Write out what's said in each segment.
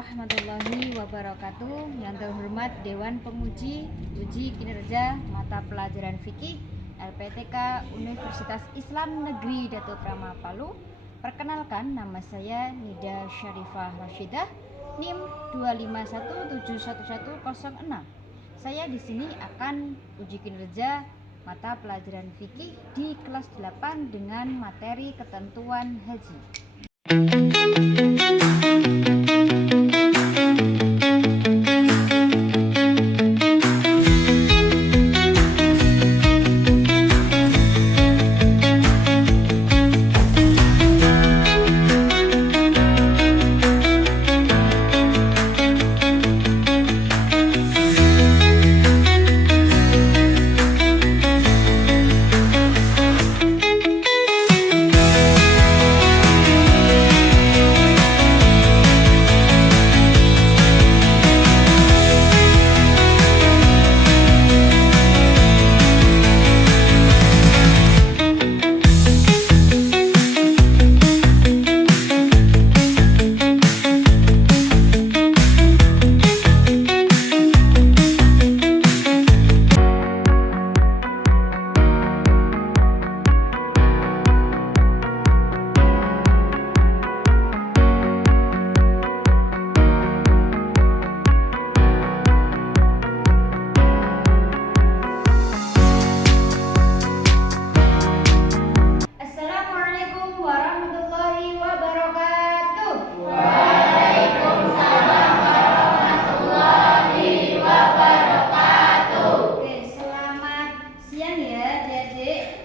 warahmatullahi wabarakatuh. Yang terhormat Dewan Penguji Uji Kinerja Mata Pelajaran Fikih LPTK Universitas Islam Negeri Dato Krama Palu. Perkenalkan, nama saya Nida Syarifah Rashidah, NIM 251711106. Saya di sini akan uji kinerja mata pelajaran fikih di kelas 8 dengan materi ketentuan haji.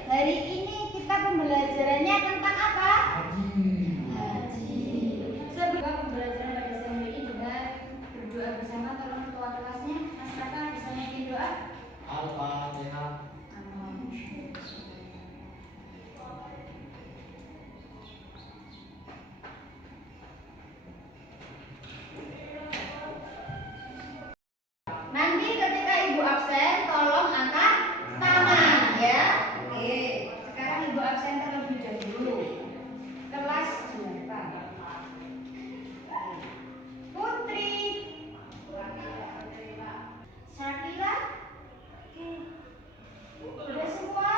Hari ini kita pembelajarannya tentang apa? Haji. Sebelum pembelajaran pada siang ini juga berdoa bersama, tolong ketua kelasnya Mas Raka bisa nyanyi doa. Al-Fatihah. Nanti ketika ibu absen tolong angkat tangan ya. Oke, sekarang ibu absen terlebih dahulu. Kelas 8. Putri. Syakila. Udah semua?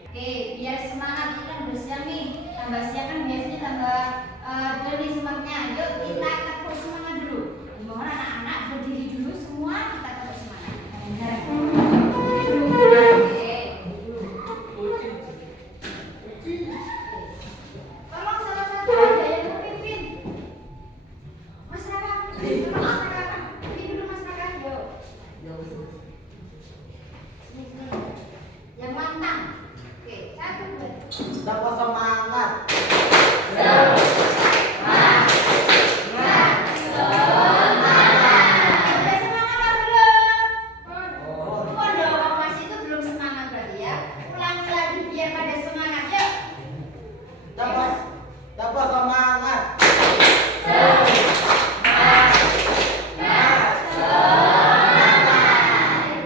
Oke, biar semangat kita kan bersiap nih. Tambah siang kan biasanya tambah lebih semangatnya. Yuk kita tepuk semangat dulu. Mohon anak-anak berdiri dulu semua, kita tepuk semangat. Tolong salah satu ada yang memimpin. Mas Raka, pimpin dulu Mas Raka, yuk. Yang lantang. Oke, 1, 2. Dapat semangat. Dapat semangat.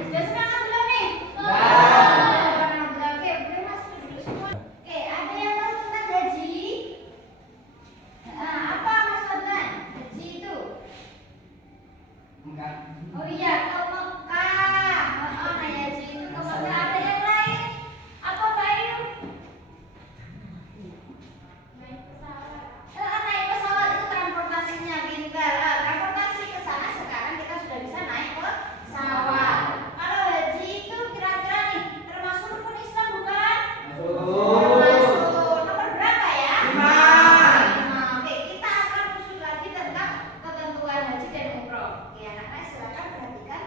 Sudah semangat belum nih? Oke, boleh Mas duduk semua. Oke, ada yang tahu tentang gaji? Apa Mas Fadlan? Gaji itu? Oh iya, ke Mekah. Naik haji itu ke Mekah. Ada yang lain? Apa Mbak Ayu? Naik pesawat itu transportasinya pintar. Transportasi ke sana sekarang kita sudah bisa naik pesawat. Kalau haji itu kira-kira nih termasuk rukun Islam bukan? Termasuk. Nomor berapa ya? 5. Oke, kita akan usul lagi tentang ketentuan haji dan umroh. Oke, anak-anak silakan perhatikan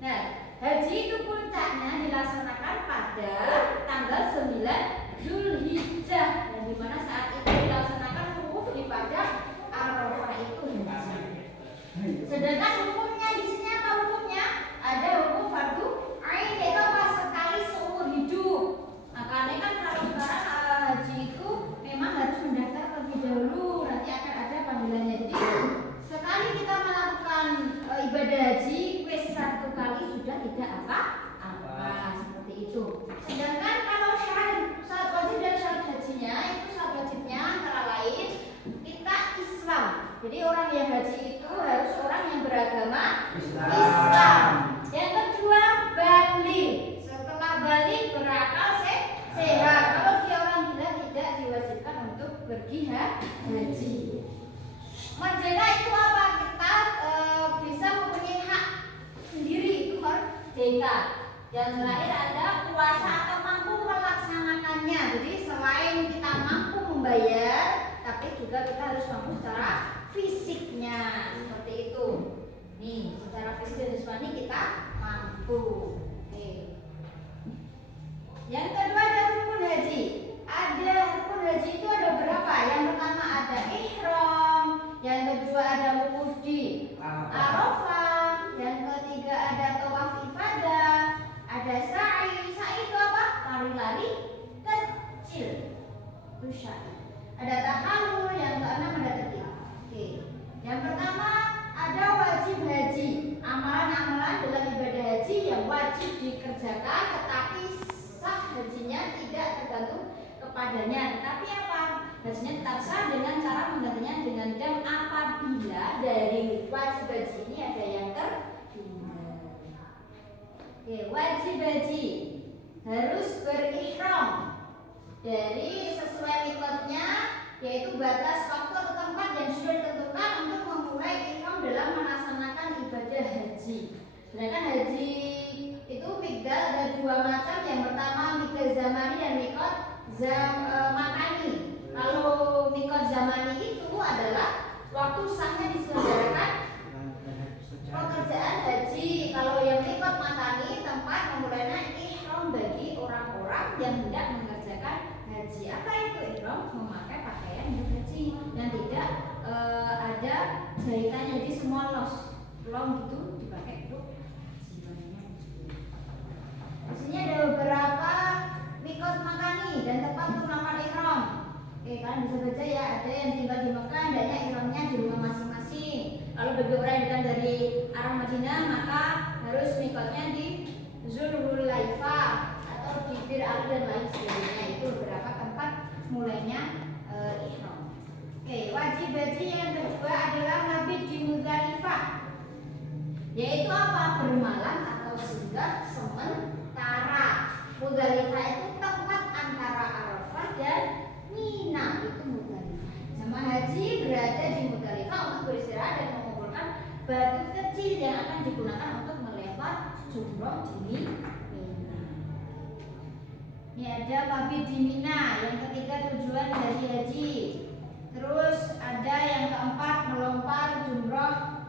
Nah, haji itu puncaknya dilaksanakan pada tanggal 9 Zulhijjah, dan di mana saat itu dilaksanakan wukuf di padang Arafah itu haji. Sedangkan hukumnya di sini apa hukumnya? Ada hukum fardu ain, yaitu apa? Sekali seumur hidup. Nah, karena kan kalau sekarang haji itu memang harus mendaftar terlebih dahulu, nanti akan ada panggilannya. Jadi sekali kita melakukan ibadah haji, wis satu kali sudah tidak apa-apa, seperti itu. Sedangkan kalau syarat wajib dan syarat hajinya, itu syarat wajibnya antara lain kita Islam. Jadi orang yang haji itu harus orang yang beragama Islam. Yang kedua, balik. Setelah balik berakal sehat. Kalau dia orang gila tidak diwajibkan untuk pergi haji. Merdeka itu apa? Kita bisa mempunyai hak sendiri, itu merdeka. Yang terakhir ada puasa atau mampu melaksanakannya. Jadi selain kita mampu membayar, tapi juga kita harus mampu secara fisiknya, seperti itu. Nih, secara fisik dan jasmani kita mampu. Oke. Yang kedua ada rukun haji. Ada rukun haji itu ada berapa? Yang pertama ada ihram, yang kedua ada wukuf di Arafah, yang ketiga ada tawaf ifadah, ada sa'i. Sa'i itu apa? Lari-lari kecil. Itu sa'i. Ada tahallul, yang keenam ada takbir. Oke. Yang pertama ada wajib haji. Amalan-amalan dalam ibadah haji yang wajib dikerjakan, tetapi sah hajinya tidak tergantung kepadanya. Tetapi apa? Hajinya tetap sah dengan cara menggantinya dengan dam apabila dari wajib haji ini ada yang tertinggal. Oke, wajib haji harus berihram dari sesuai mikotnya, yaitu batas waktu atau tempat yang sudah ditentukan untuk memulai ihram dalam melaksanakan ibadah haji. Sedangkan haji itu mikdal ada dua macam. Yang pertama mikot zamani dan mikot makani. Kalau mikot zamani itu adalah waktu sahnya diselenggarakan pekerjaan haji. Kalau yang mikot makani tempat memulainya ihram bagi orang-orang yang hendak mengerjakan haji. Apa itu ihram? Memakai pakaian haji dan tidak ada jahitannya, jadi semua long gitu dipakai untuk haji. Di sini ada beberapa mikot makani dan tempat untuk melakukan ihram. Oke, kalian bisa baca ya. Ada yang tinggal di Mekah, adanya ihramnya di rumah masing-masing. Lalu bagi orang yang datang dari arah Madinah, maka harus mikotnya di Zulhulaifah atau di Bir Ali dan lain sebagainya. Itu beberapa tempat mulainya ihram. Oke, wajib haji yang kedua adalah mabit di Muzdalifah, yaitu apa? Bermalam atau singgah sementara. Muzdalifah itu tempat antara Arafah dan Mina, itu Muzdalifah. Jemaah haji berada di Muzdalifah untuk beristirahat dan mengumpulkan batu kecil yang akan digunakan untuk melempar jumroh di Mina. Ini ada mabit di Mina. Yang ketiga tujuan dari haji. Terus ada yang keempat melempar jumroh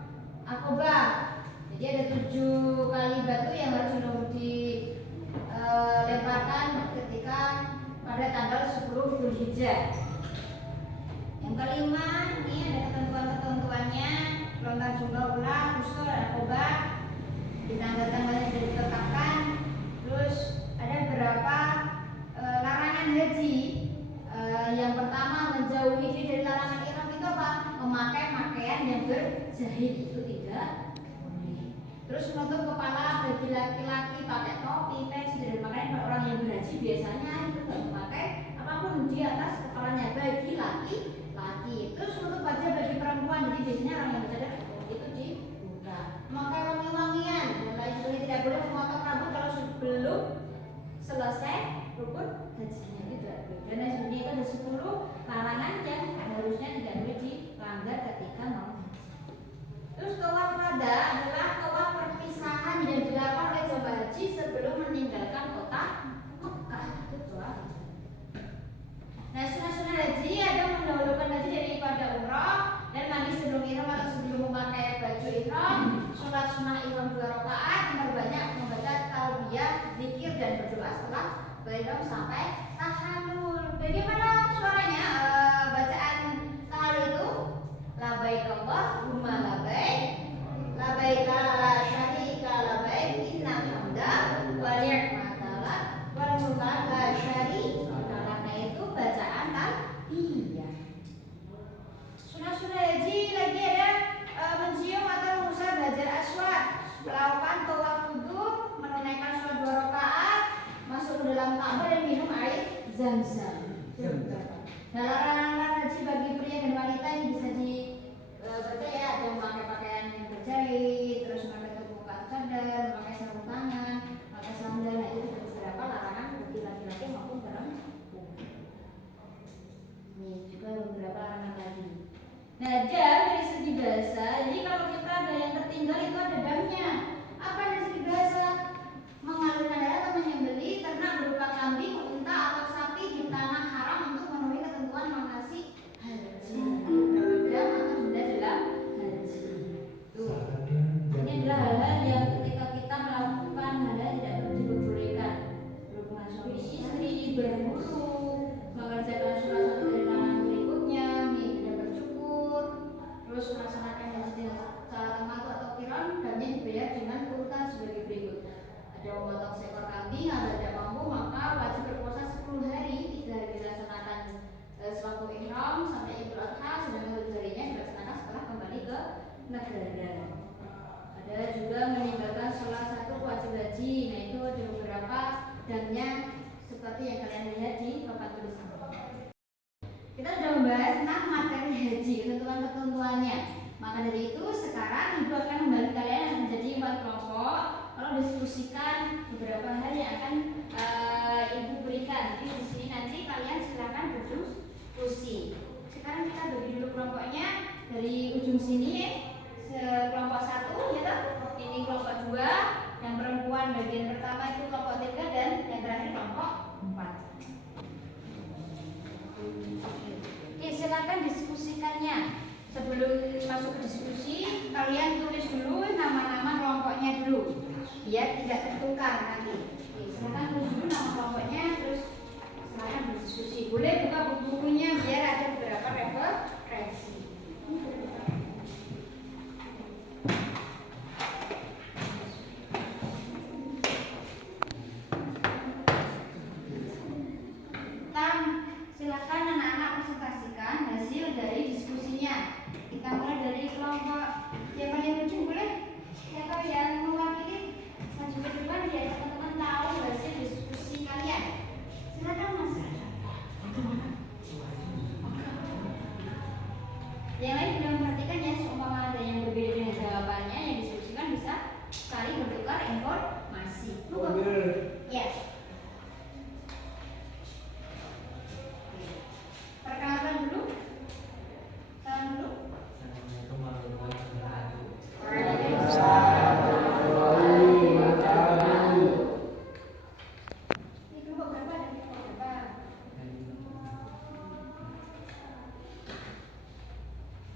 Aqobah. Jadi ada 7 kali batu yang harus dilemparkan ketika pada tanggal 10 Zulhijjah. Yang kelima, ini ada ketentuan-ketentuannya. Melempar jumroh ulang, usul, Aqobah di tanggal-tanggal yang sudah ditetapkan. Terus ada beberapa larangan haji. Yang pertama, menjauhi diri dari larangan ihram itu apa? Memakai pakaian yang berjahit, itu tidak boleh. Terus menutup kepala bagi laki-laki pakai topi, peci, dan makanya orang yang berhaji biasanya itu tidak memakai apapun di atas kepalanya bagi laki-laki. Terus menutup wajah bagi perempuan, jadi biasanya orang yang bercadar itu dibuka. Memakai wangi-wangian dan lain sebagainya. Tidak boleh memotong rambut kalau sebelum selesai rukun hajinya. Dan sebenarnya itu ada 10 larangan yang harusnya tidak boleh dilanggar ketika mau haji. Terus tawaf wada adalah tawaf perpisahan yang dilakukan oleh jemaah haji sebelum meninggalkan kota Mekah. Itu tawaf. Nah, sunah-sunah haji ada mendahulukan haji daripada umrah dan mandi sebelum ihram atau sebelum memakai baju ihram, sholat sunah ihram 2 rakaat, dia zikir dan berdoa setelah beribadah sampai tahallul. Bagaimana suaranya bacaan tahallul itu? Labbaik Allahumma labbaik, labbaik la syarika labbaik, innal hamda wa ni'mata lak wal mulka la syarika lak. Nah, itu bacaan talbiyah. Sunnah-sunnah haji lagi ada mencium atau mengusap Hajar Aswad, melakukan tawaf qudum, menunaikan sholat 2 rakaat, masuk ke dalam Ka'bah dan minum air Zam-zam. Nah, larangan haji bagi pria dan wanita ini bisa dibaca ya, ada memakai pakaian yang berjahit, terus memakai kebukaan cadar, memakai sarung tangan, memakai sandal. Nah, itu beberapa larangan bagi laki-laki maupun perempuan. Ini juga beberapa larangan lagi. Nah, dam dari segi bahasa, jadi kalau kita ada yang tertinggal itu ada damnya. Apa dari segi bahasa? Mengalirkan darah atau menyembelih ternak berupa kambing, unta atau sapi di tanah haram untuk memenuhi ketentuan manasik haji. Dam atau benda dalam haji. Tuh. Ini adalah hal-hal yang ketika kita melakukan hal-hal tidak diperbolehkan. Berhubungan suami istri, berburu, mengerjakan salah satu dari larangan berikutnya, tidak bercukur, terus melaksanakan haji secara tamattu atau qiran, damnya dibayar dengan urutan sebagai berikut. Ada memotong seekor kambing, ada tidak mampu maka wajib berpuasa 10 hari, 3 hari dilaksanakan sewaktu ihram sampai Idul Adha, sedangkan 7 harinya dilaksanakan setelah kembali ke negara. Ada juga meninggalkan salah satu wajib haji. Nah, itu ada beberapa damnya seperti yang kalian lihat di papan tulisan. Kita sudah membahas tentang materi haji, ketentuan-ketentuannya. Maka dari itu sekarang Ibu akan membagi kalian menjadi 4 kelompok. Kalau diskusikan beberapa hal yang akan Ibu berikan. Jadi di sini nanti kalian silakan berdiskusi. Sekarang kita bagi dulu kelompoknya dari ujung sini. Kelompok 1 ya toh? Ini kelompok 2. Yang perempuan bagian pertama itu kelompok 3 dan yang terakhir kelompok 4. Oke, silakan diskusikannya. Sebelum masuk ke diskusi, kalian tulis dulu nama-nama kelompoknya dulu, biar tidak tertukar nanti. Oke, silakan tulis dulu nama kelompoknya, terus silakan berdiskusi. Boleh buka buku-bukunya biar ada beberapa referensi. Silakan anak-anak presentasikan hasil dari diskusinya. Kita mulai dari kelompok yang paling ujung, boleh? Siapa yang mewakili maju ke depan biar teman-teman tahu hasil diskusi kalian. Silakan Mas. Yang lain sudah memperhatikan ya, seumpama ada yang berbeda dengan jawabannya yang diskusikan bisa saling bertukar informasi. Yes. Perkenalkan dulu. Salam dulu. Assalamualaikum warahmatullahi wabarakatuh. Waalaikumsalam warahmatullahi wabarakatuh. Ini kelompok berapa dan kelompok berapa?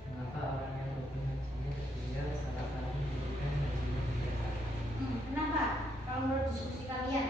Mengapa orang yang rukun hajinya tertinggal salah satu menunjukkan hajinya tidak sah? Kenapa? Kalau menurut diskusi kalian?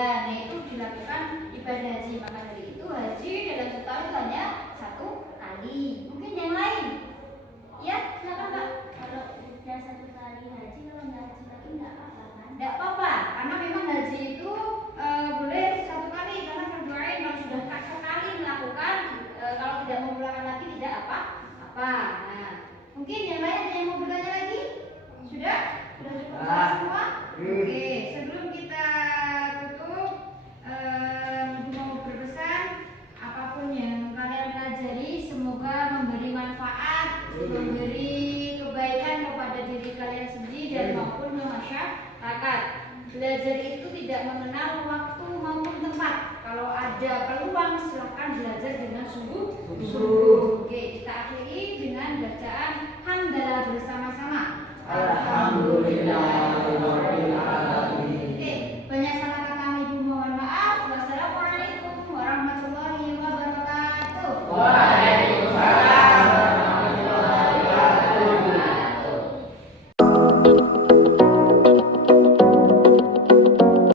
bulan. Nah, itu dilakukan ibadah haji. Maka dari itu haji dalam setahun itu hanya 1 kali. Mungkin yang lain? Ya, silakan Kak. Kalau udah 1 kali haji, kalau nggak haji lagi nggak apa-apa kan? Tidak apa-apa, karena memang haji itu boleh 1 kali karena fardu ain. Kalau sudah sekali melakukan, kalau tidak mau ulangan lagi tidak apa-apa. Nah, mungkin yang lain ada yang mau bertanya lagi? Sudah cukup jelas semua? Oke, sebelum kita tutup, mau berpesan apapun yang kalian pelajari semoga memberi manfaat, memberi kebaikan kepada diri kalian sendiri dan maupun masyarakat. Belajar itu tidak mengenal waktu maupun tempat. Kalau ada peluang silahkan belajar dengan sungguh-sungguh. Oke, kita akhiri dengan bacaan hamdalah bersama-sama. Alhamdulillahirabbil alamin.